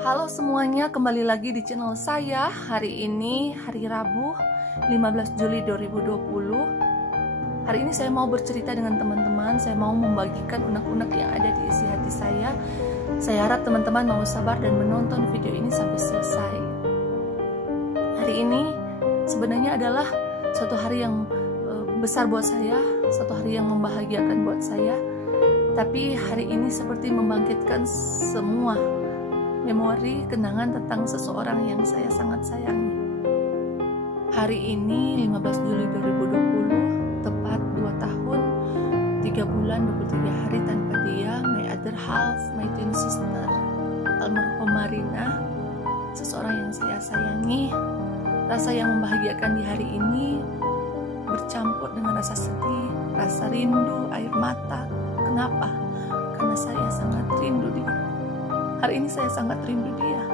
Halo semuanya, kembali lagi di channel saya. Hari ini hari Rabu 15 Juli 2020. Hari ini saya mau bercerita dengan teman-teman. Saya mau membagikan unek-unek yang ada di isi hati saya. Saya harap teman-teman mau sabar dan menonton video ini sampai selesai. Hari ini sebenarnya adalah suatu hari yang besar buat saya, suatu hari yang membahagiakan buat saya. Tapi hari ini seperti membangkitkan semua memori kenangan tentang seseorang yang saya sangat sayangi. Hari ini 15 Juli 2020, tepat 2 tahun 3 bulan 23 hari tanpa dia, my other half, my twin sister, almarhum Marina, seseorang yang saya sayangi. Rasa yang membahagiakan di hari ini bercampur dengan rasa sedih, rasa rindu, air mata. Kenapa? Karena saya sangat rindu dia. Hari ini saya sangat rindu dia.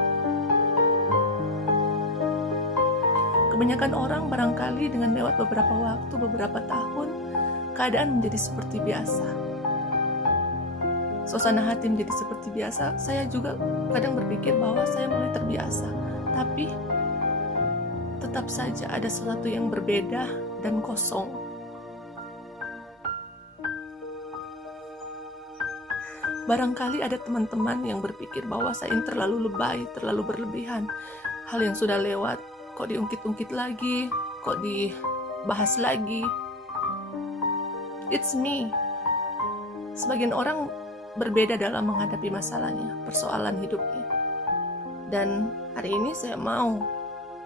Kebanyakan orang barangkali dengan lewat beberapa waktu, beberapa tahun, keadaan menjadi seperti biasa. Suasana hati menjadi seperti biasa. Saya juga kadang berpikir bahwa saya mulai terbiasa. Tapi tetap saja ada sesuatu yang berbeda dan kosong. Barangkali ada teman-teman yang berpikir bahwa saya ini terlalu lebay, terlalu berlebihan. Hal yang sudah lewat, kok diungkit-ungkit lagi, kok dibahas lagi. It's me. Sebagian orang berbeda dalam menghadapi masalahnya, persoalan hidupnya. Dan hari ini saya mau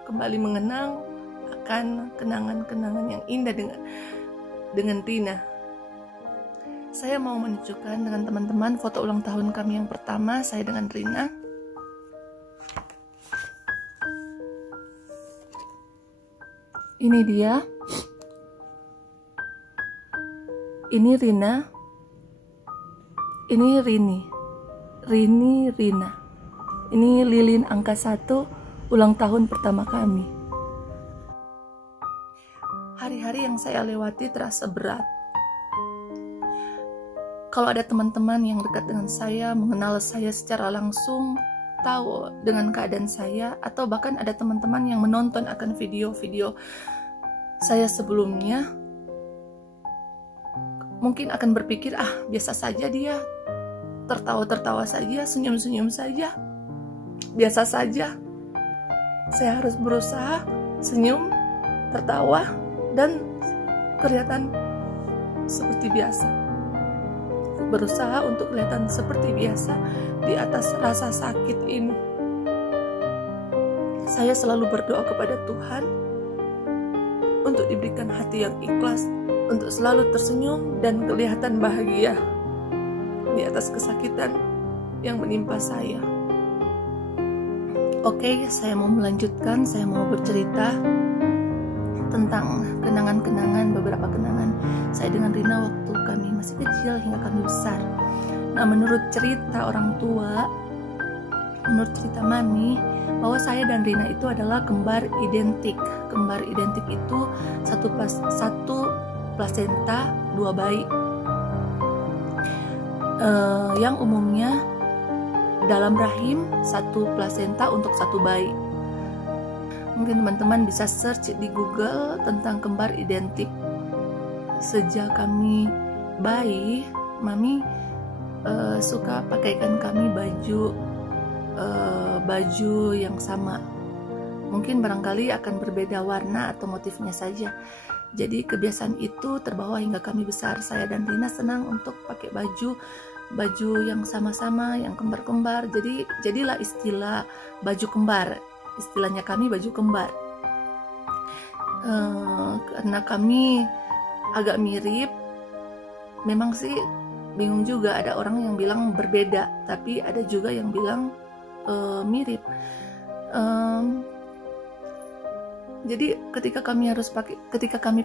kembali mengenang akan kenangan-kenangan yang indah dengan Rina. Saya mau menunjukkan dengan teman-teman foto ulang tahun kami yang pertama, saya dengan Rina. Ini dia. Ini Rina. Ini Rini. Rini, Rina. Ini lilin angka 1, ulang tahun pertama kami. Hari-hari yang saya lewati terasa berat. Kalau ada teman-teman yang dekat dengan saya, mengenal saya secara langsung, tahu dengan keadaan saya, atau bahkan ada teman-teman yang menonton akan video-video saya sebelumnya, mungkin akan berpikir, biasa saja dia, tertawa-tertawa saja, senyum-senyum saja, biasa saja. Saya harus berusaha senyum, tertawa, dan kelihatan seperti biasa. Berusaha untuk kelihatan seperti biasa di atas rasa sakit ini. Saya selalu berdoa kepada Tuhan untuk diberikan hati yang ikhlas, untuk selalu tersenyum dan kelihatan bahagia di atas kesakitan yang menimpa saya. Oke, saya mau melanjutkan, saya mau bercerita tentang kenangan-kenangan, beberapa kenangan saya dengan Rina waktu kami masih kecil hingga kami besar. Nah, menurut cerita orang tua, menurut cerita mami, bahwa saya dan Rina itu adalah kembar identik. Kembar identik itu satu plasenta, 2 bayi. Yang umumnya dalam rahim 1 plasenta untuk 1 bayi. Mungkin teman-teman bisa search di Google tentang kembar identik. Sejak kami bayi, mami suka pakaikan kami baju yang sama. Mungkin barangkali akan berbeda warna atau motifnya saja. Jadi kebiasaan itu terbawa hingga kami besar. Saya dan Rina senang untuk pakai baju yang sama-sama, yang kembar-kembar. Jadilah istilah baju kembar. Istilahnya kami baju kembar. Karena kami agak mirip, memang sih bingung juga, ada orang yang bilang berbeda, tapi ada juga yang bilang mirip. Jadi ketika kami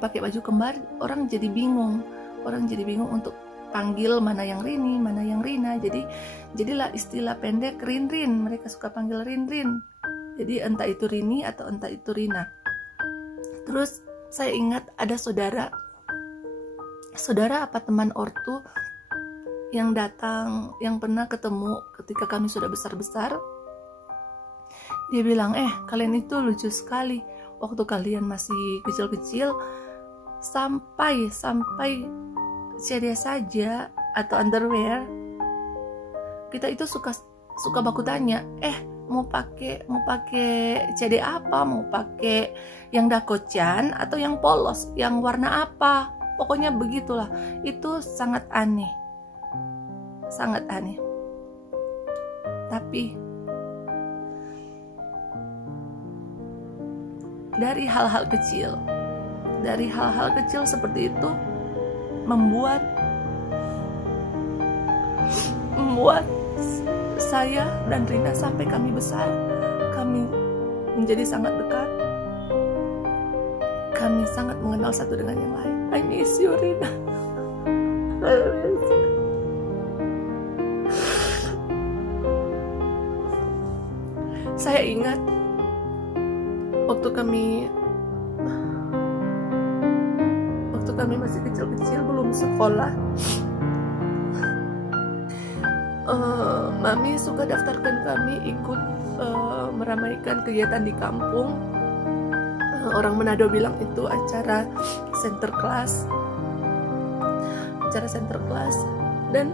pakai baju kembar, orang jadi bingung untuk panggil mana yang Rini, mana yang Rina. Jadilah istilah pendek Rin-Rin, mereka suka panggil Rin-Rin. Jadi entah itu Rini atau entah itu Rina. Terus saya ingat ada saudara apa teman ortu yang datang, yang pernah ketemu ketika kami sudah besar-besar. Dia bilang, kalian itu lucu sekali. Waktu kalian masih kecil-kecil, sampai CD saja atau underwear, kita itu suka baku tanya, mau pakai CD apa? Mau pakai yang dakocan atau yang polos? Yang warna apa? Pokoknya begitulah. Itu sangat aneh. Sangat aneh. Tapi dari hal-hal kecil seperti itu membuat saya dan Rina sampai kami besar, kami menjadi sangat dekat. Kami sangat mengenal satu dengan yang lain. I miss you, Rina. I miss you. Saya ingat waktu kami masih kecil-kecil, belum sekolah, Mami suka daftarkan kami ikut meramaikan kegiatan di kampung. Orang Manado bilang itu acara center class, dan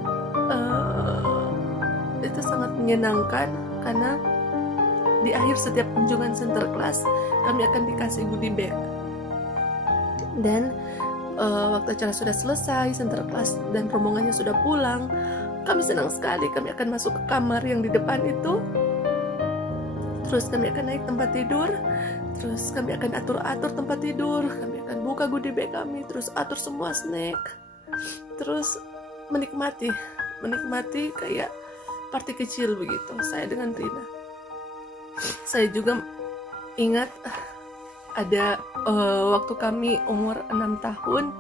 itu sangat menyenangkan karena di akhir setiap kunjungan center class kami akan dikasih goodie bag. Dan waktu acara sudah selesai, center class dan rombongannya sudah pulang, kami senang sekali. Kami akan masuk ke kamar yang di depan itu, terus kami akan naik tempat tidur, terus kami akan atur tempat tidur, kami akan buka goodie bag kami, terus atur semua snack, terus menikmati kayak party kecil begitu, saya dengan Rina. Saya juga ingat ada waktu kami umur 6 tahun,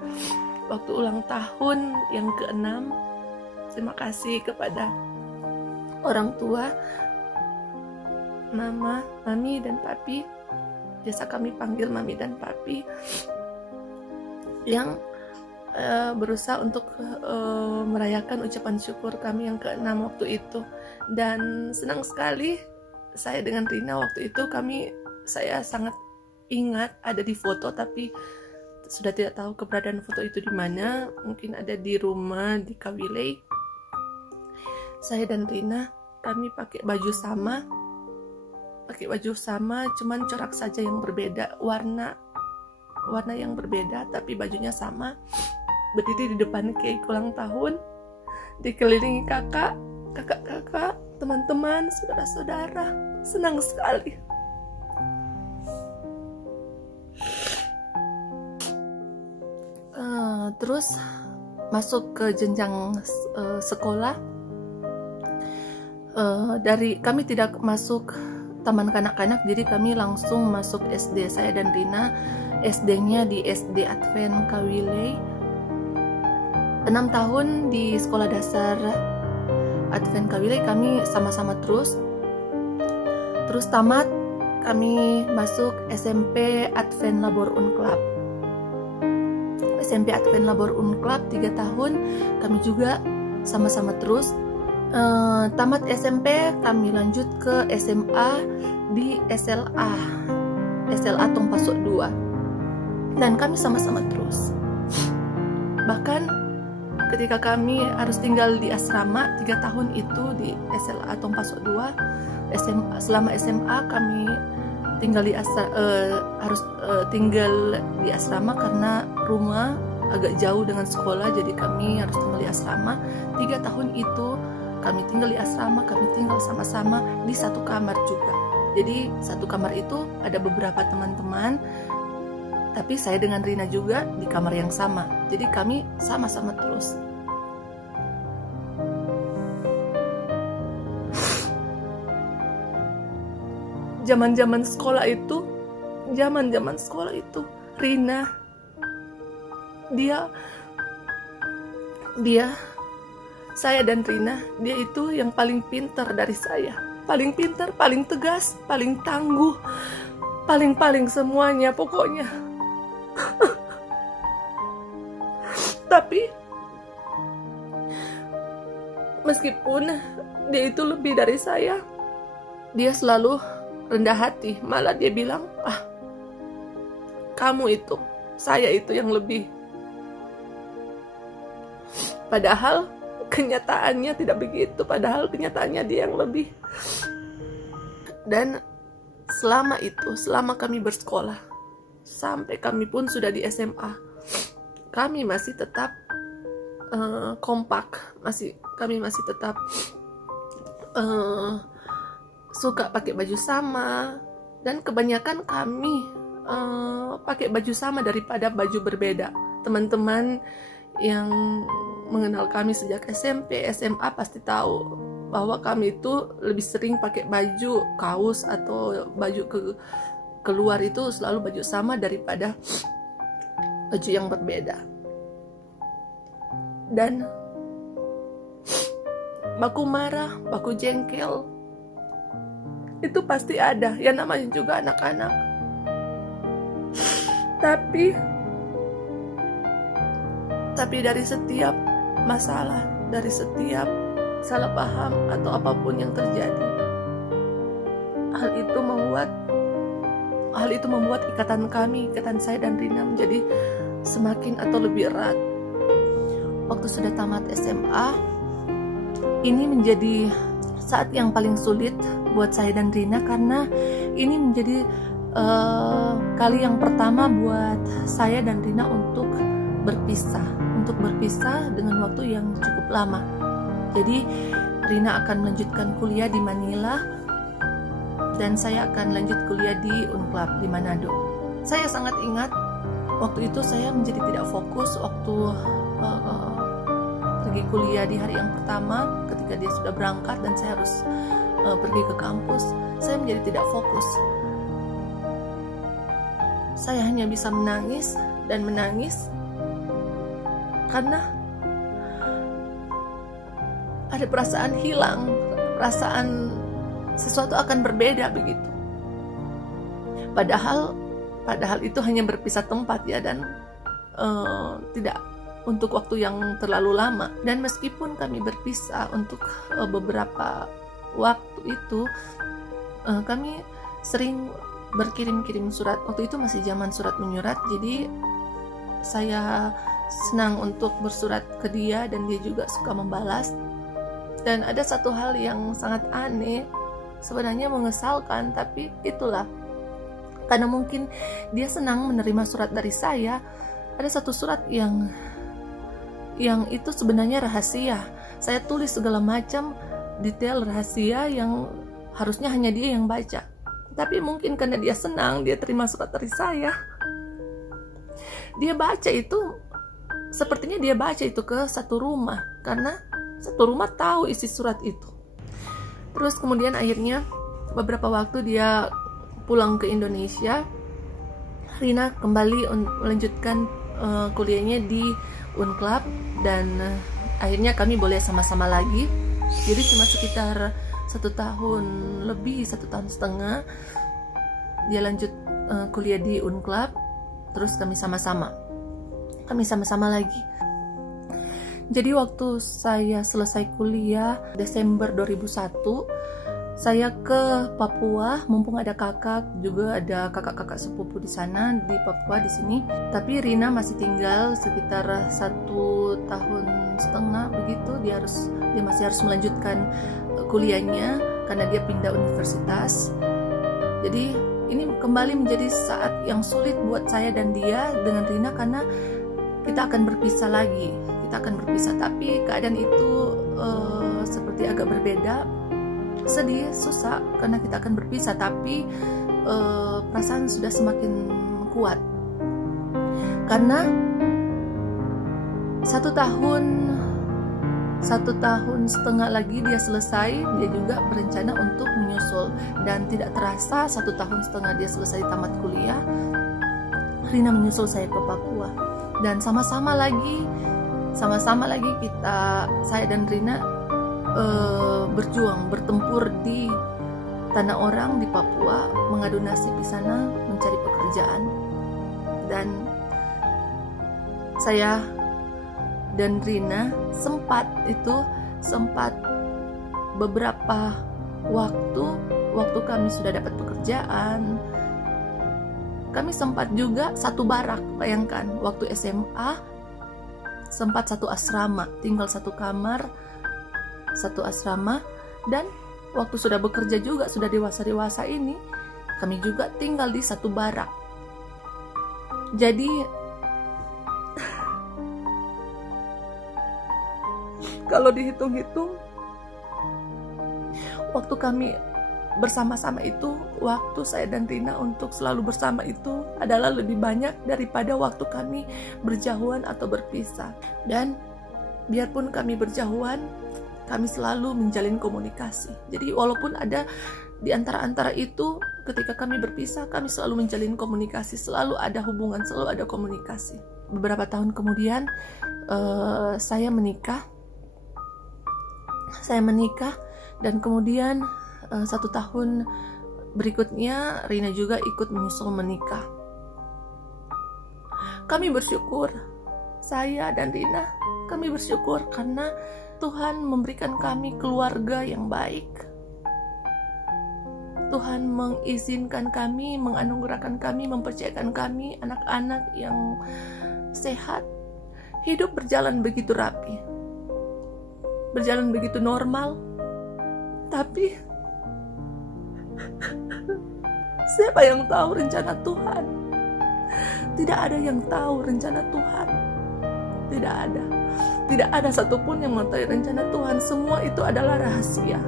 waktu ulang tahun yang ke-6. Terima kasih kepada orang tua, mami dan papi, biasa kami panggil mami dan papi, yang berusaha untuk merayakan ucapan syukur kami yang ke-6 waktu itu. Dan senang sekali saya dengan Rina waktu itu, saya sangat ingat ada di foto, tapi sudah tidak tahu keberadaan foto itu di mana. Mungkin ada di rumah di Kawilei. Saya dan Rina, kami pakai baju sama, cuman corak saja yang berbeda, warna yang berbeda, tapi bajunya sama. Berdiri di depan cake ulang tahun, dikelilingi kakak, teman-teman, saudara-saudara. Senang sekali. Terus masuk ke jenjang sekolah. Kami tidak masuk taman kanak-kanak, jadi kami langsung masuk SD. Saya dan Rina SD-nya di SD Advent Kawilei. 6 tahun di sekolah dasar Advent Kawilei kami sama-sama terus tamat, kami masuk SMP Advent Labor Unclub. SMP Advent Labor Unclub 3 tahun, kami juga sama-sama terus. Tamat SMP kami lanjut ke SMA di SLA Tongpasok 2, dan kami sama-sama terus. Bahkan ketika kami harus tinggal di asrama 3 tahun itu di SLA Tongpasok 2, selama SMA kami tinggal harus tinggal di asrama karena rumah agak jauh dengan sekolah, jadi kami harus tinggal di asrama. 3 tahun itu kami tinggal di asrama, kami tinggal sama-sama di satu kamar juga. Jadi satu kamar itu ada beberapa teman-teman, tapi saya dengan Rina juga di kamar yang sama. Jadi kami sama-sama terus. Zaman-zaman sekolah itu, Rina, saya dan Rina, dia itu yang paling pintar dari saya. Paling pintar, paling tegas, paling tangguh, paling semuanya pokoknya. Tapi meskipun dia itu lebih dari saya, dia selalu rendah hati, malah dia bilang, kamu itu, saya itu yang lebih. Padahal kenyataannya tidak begitu, padahal kenyataannya dia yang lebih. Dan selama itu, selama kami bersekolah, sampai kami pun sudah di SMA, kami masih tetap kompak, kami masih tetap suka pakai baju sama, dan kebanyakan kami pakai baju sama daripada baju berbeda. Teman-teman yang mengenal kami sejak SMP, SMA pasti tahu bahwa kami itu lebih sering pakai baju kaos atau baju keluar itu selalu baju sama daripada baju yang berbeda. Dan baku marah, baku jengkel itu pasti ada, ya namanya juga anak-anak. Tapi dari setiap masalah, dari setiap salah paham atau apapun yang terjadi, hal itu membuat ikatan saya dan Rina menjadi semakin atau lebih erat. Waktu sudah tamat SMA, ini menjadi saat yang paling sulit buat saya dan Rina, karena ini menjadi kali yang pertama buat saya dan Rina untuk berpisah dengan waktu yang cukup lama. Jadi Rina akan melanjutkan kuliah di Manila dan saya akan lanjut kuliah di Unclub di Manado. Saya sangat ingat waktu itu saya menjadi tidak fokus waktu pergi kuliah di hari yang pertama, ketika dia sudah berangkat dan saya harus pergi ke kampus. Saya menjadi tidak fokus. Saya hanya bisa menangis dan menangis karena ada perasaan hilang, perasaan sesuatu akan berbeda begitu. Padahal itu hanya berpisah tempat ya, dan tidak untuk waktu yang terlalu lama. Dan meskipun kami berpisah untuk beberapa waktu itu, kami sering berkirim-kirim surat. Waktu itu masih zaman surat menyurat, jadi saya senang untuk bersurat ke dia dan dia juga suka membalas. Dan ada satu hal yang sangat aneh, sebenarnya mengesalkan, tapi itulah, karena mungkin dia senang menerima surat dari saya. Ada satu surat yang itu sebenarnya rahasia. Saya tulis segala macam detail rahasia yang harusnya hanya dia yang baca. Tapi mungkin karena dia senang, dia terima surat dari saya, dia baca itu, sepertinya dia baca itu ke satu rumah, karena satu rumah tahu isi surat itu. Terus kemudian akhirnya beberapa waktu dia pulang ke Indonesia, Rina kembali melanjutkan kuliahnya di Unclub, dan akhirnya kami boleh sama-sama lagi. Jadi cuma sekitar 1 tahun lebih, 1,5 tahun dia lanjut kuliah di Unclub, terus kami sama-sama lagi. Jadi waktu saya selesai kuliah Desember 2001, saya ke Papua, mumpung ada kakak, juga ada kakak-kakak sepupu di sana di Papua di sini. Tapi Rina masih tinggal sekitar 1,5 tahun begitu. Dia masih harus melanjutkan kuliahnya karena dia pindah universitas. Jadi ini kembali menjadi saat yang sulit buat saya dan dia dengan Rina, karena kita akan berpisah lagi. Tapi keadaan itu seperti agak berbeda. Sedih, susah karena kita akan berpisah, tapi perasaan sudah semakin kuat karena 1,5 tahun lagi dia selesai. Dia juga berencana untuk menyusul, dan tidak terasa 1,5 tahun dia selesai tamat kuliah, Rina menyusul saya ke Papua. Dan sama-sama lagi saya dan Rina berjuang, bertempur di tanah orang di Papua, mengadu nasib di sana, mencari pekerjaan. Dan saya dan Rina sempat beberapa waktu waktu kami sudah dapat pekerjaan, kami sempat juga satu barak. Bayangkan, waktu SMA sempat satu asrama, tinggal satu kamar, satu asrama. Dan waktu sudah bekerja juga, sudah dewasa-dewasa ini, kami juga tinggal di satu barak. Jadi kalau dihitung-hitung, waktu kami bersama-sama itu, waktu saya dan Rina untuk selalu bersama itu adalah lebih banyak daripada waktu kami berjauhan atau berpisah. Dan biarpun kami berjauhan, kami selalu menjalin komunikasi. Jadi walaupun ada di antara itu, ketika kami berpisah, kami selalu menjalin komunikasi, selalu ada hubungan, selalu ada komunikasi. Beberapa tahun kemudian saya menikah, dan kemudian 1 tahun berikutnya Rina juga ikut menyusul menikah. Kami bersyukur, saya dan Rina, kami bersyukur karena Tuhan memberikan kami keluarga yang baik. Tuhan mengizinkan kami, menganugerahkan kami, mempercayakan kami anak-anak yang sehat. Hidup berjalan begitu rapi, berjalan begitu normal. Tapi siapa yang tahu rencana Tuhan? Tidak ada yang tahu rencana Tuhan. Tidak ada satupun yang mengetahui rencana Tuhan. Semua itu adalah rahasia.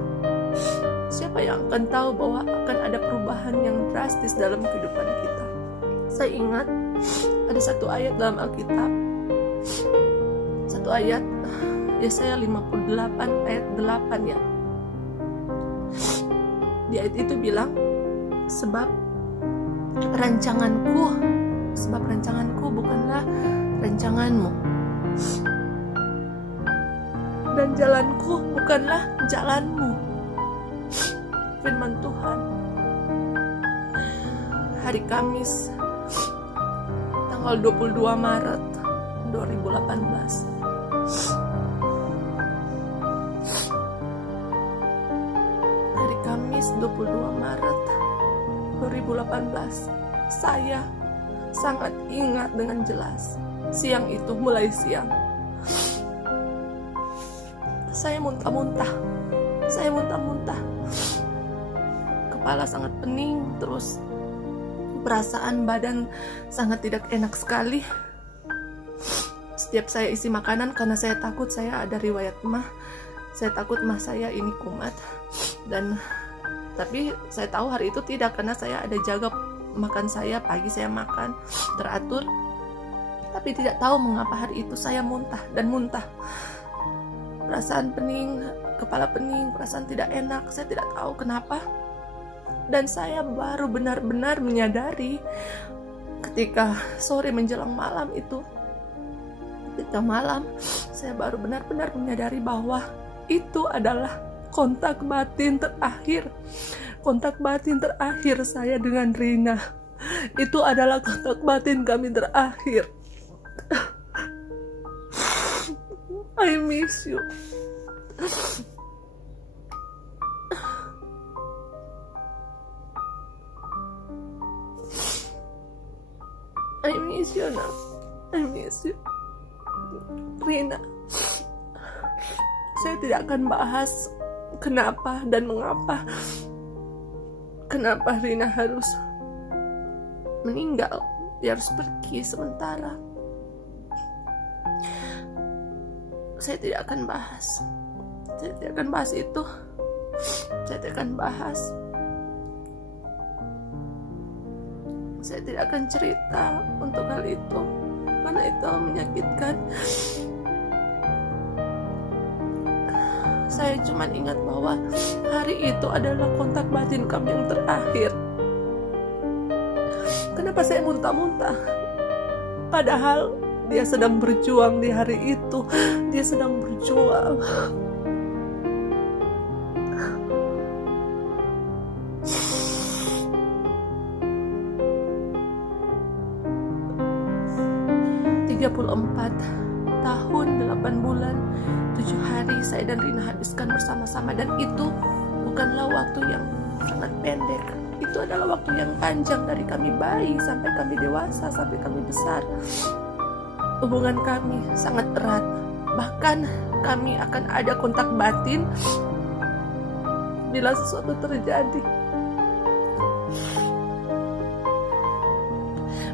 Siapa yang akan tahu bahwa akan ada perubahan yang drastis dalam kehidupan kita? Saya ingat ada satu ayat dalam Alkitab, satu ayat Yesaya 58 ayat 8 ya. Di ayat itu bilang, sebab rancanganku bukanlah rancanganmu, dan jalanku bukanlah jalanmu. Firman Tuhan. Hari Kamis tanggal 22 Maret 2018. Hari Kamis 22 Maret 2018. Saya sangat ingat dengan jelas. Siang itu, mulai siang, saya muntah-muntah. Kepala sangat pening, terus perasaan badan sangat tidak enak sekali. Setiap saya isi makanan, karena saya takut, saya ada riwayat mah. Saya takut mah saya ini kumat. Tapi saya tahu hari itu tidak, karena saya ada jaga makan saya. Pagi saya makan teratur. Tapi tidak tahu mengapa hari itu saya muntah dan muntah. Perasaan pening, kepala pening, perasaan tidak enak. Saya tidak tahu kenapa. Dan saya baru benar-benar menyadari ketika sore menjelang malam itu. Ketika malam, saya baru benar-benar menyadari bahwa itu adalah kontak batin terakhir. Kontak batin terakhir saya dengan Rina. Itu adalah kontak batin kami terakhir. I miss you. I miss you now. I miss you, Rina. Saya tidak akan bahas kenapa dan mengapa. Kenapa Rina harus meninggal. Dia harus pergi sementara. Saya tidak akan bahas. Saya tidak akan bahas itu. Saya tidak akan bahas. Saya tidak akan cerita untuk hal itu, karena itu menyakitkan. Saya cuma ingat bahwa hari itu adalah kontak batin kami yang terakhir. Kenapa saya muntah-muntah? Padahal dia sedang berjuang di hari itu. Dia sedang berjuang. tahun 8 bulan 7 hari saya dan Rina habiskan bersama-sama, dan itu bukanlah waktu yang sangat pendek. Itu adalah waktu yang panjang dari kami bayi sampai kami dewasa, sampai kami besar. Hubungan kami sangat erat. Bahkan kami akan ada kontak batin bila sesuatu terjadi.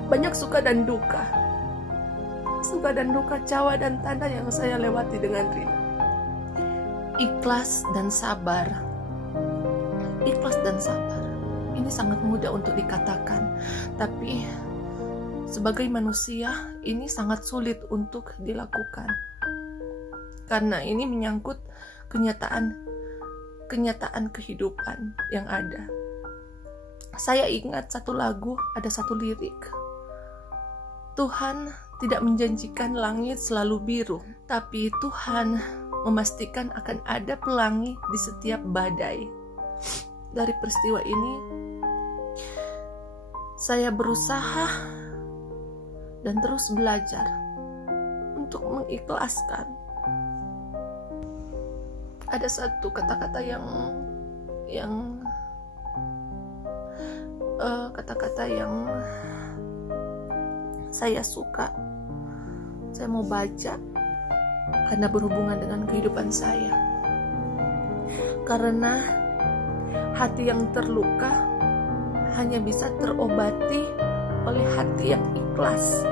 Banyak suka dan duka. Suka dan duka, cawa dan tanda yang saya lewati dengan Rina. Ikhlas dan sabar. Ikhlas dan sabar. Ini sangat mudah untuk dikatakan, tapi sebagai manusia ini sangat sulit untuk dilakukan. Karena ini menyangkut kenyataan kehidupan yang ada. Saya ingat satu lagu, ada satu lirik. Tuhan tidak menjanjikan langit selalu biru, tapi Tuhan memastikan akan ada pelangi di setiap badai. Dari peristiwa ini, saya berusaha dan terus belajar untuk mengikhlaskan. Ada satu kata-kata yang saya suka. Saya mau baca karena berhubungan dengan kehidupan saya. Karena hati yang terluka hanya bisa terobati oleh hati yang ikhlas.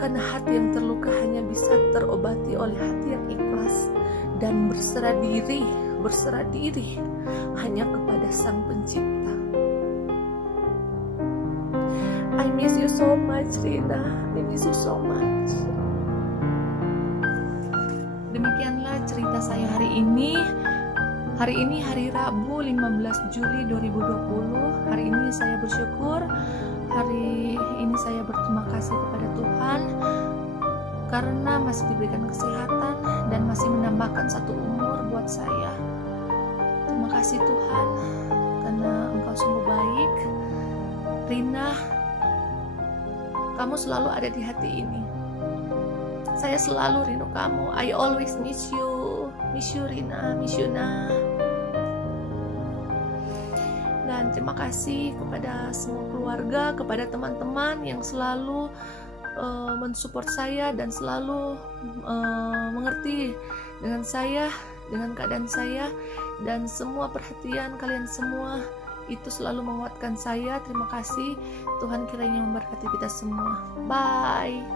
Karena hati yang terluka hanya bisa terobati oleh hati yang ikhlas dan berserah diri hanya kepada Sang Pencipta. I miss you so much, Rina. I miss you so much. Demikianlah cerita saya hari ini. Hari ini hari Rabu 15 Juli 2020. Hari ini saya bersyukur. Hari ini saya berterima kasih kepada Tuhan karena masih diberikan kesehatan dan masih menambahkan satu umur buat saya. Terima kasih Tuhan karena Engkau sungguh baik. Rina, kamu selalu ada di hati ini. Saya selalu rindu kamu. I always miss you. Miss you Rina, miss you Na. Dan terima kasih kepada semua keluarga, kepada teman-teman yang selalu mensupport saya dan selalu mengerti dengan saya, dengan keadaan saya, dan semua perhatian kalian semua itu selalu menguatkan saya. Terima kasih. Tuhan kiranya memberkati kita semua. Bye.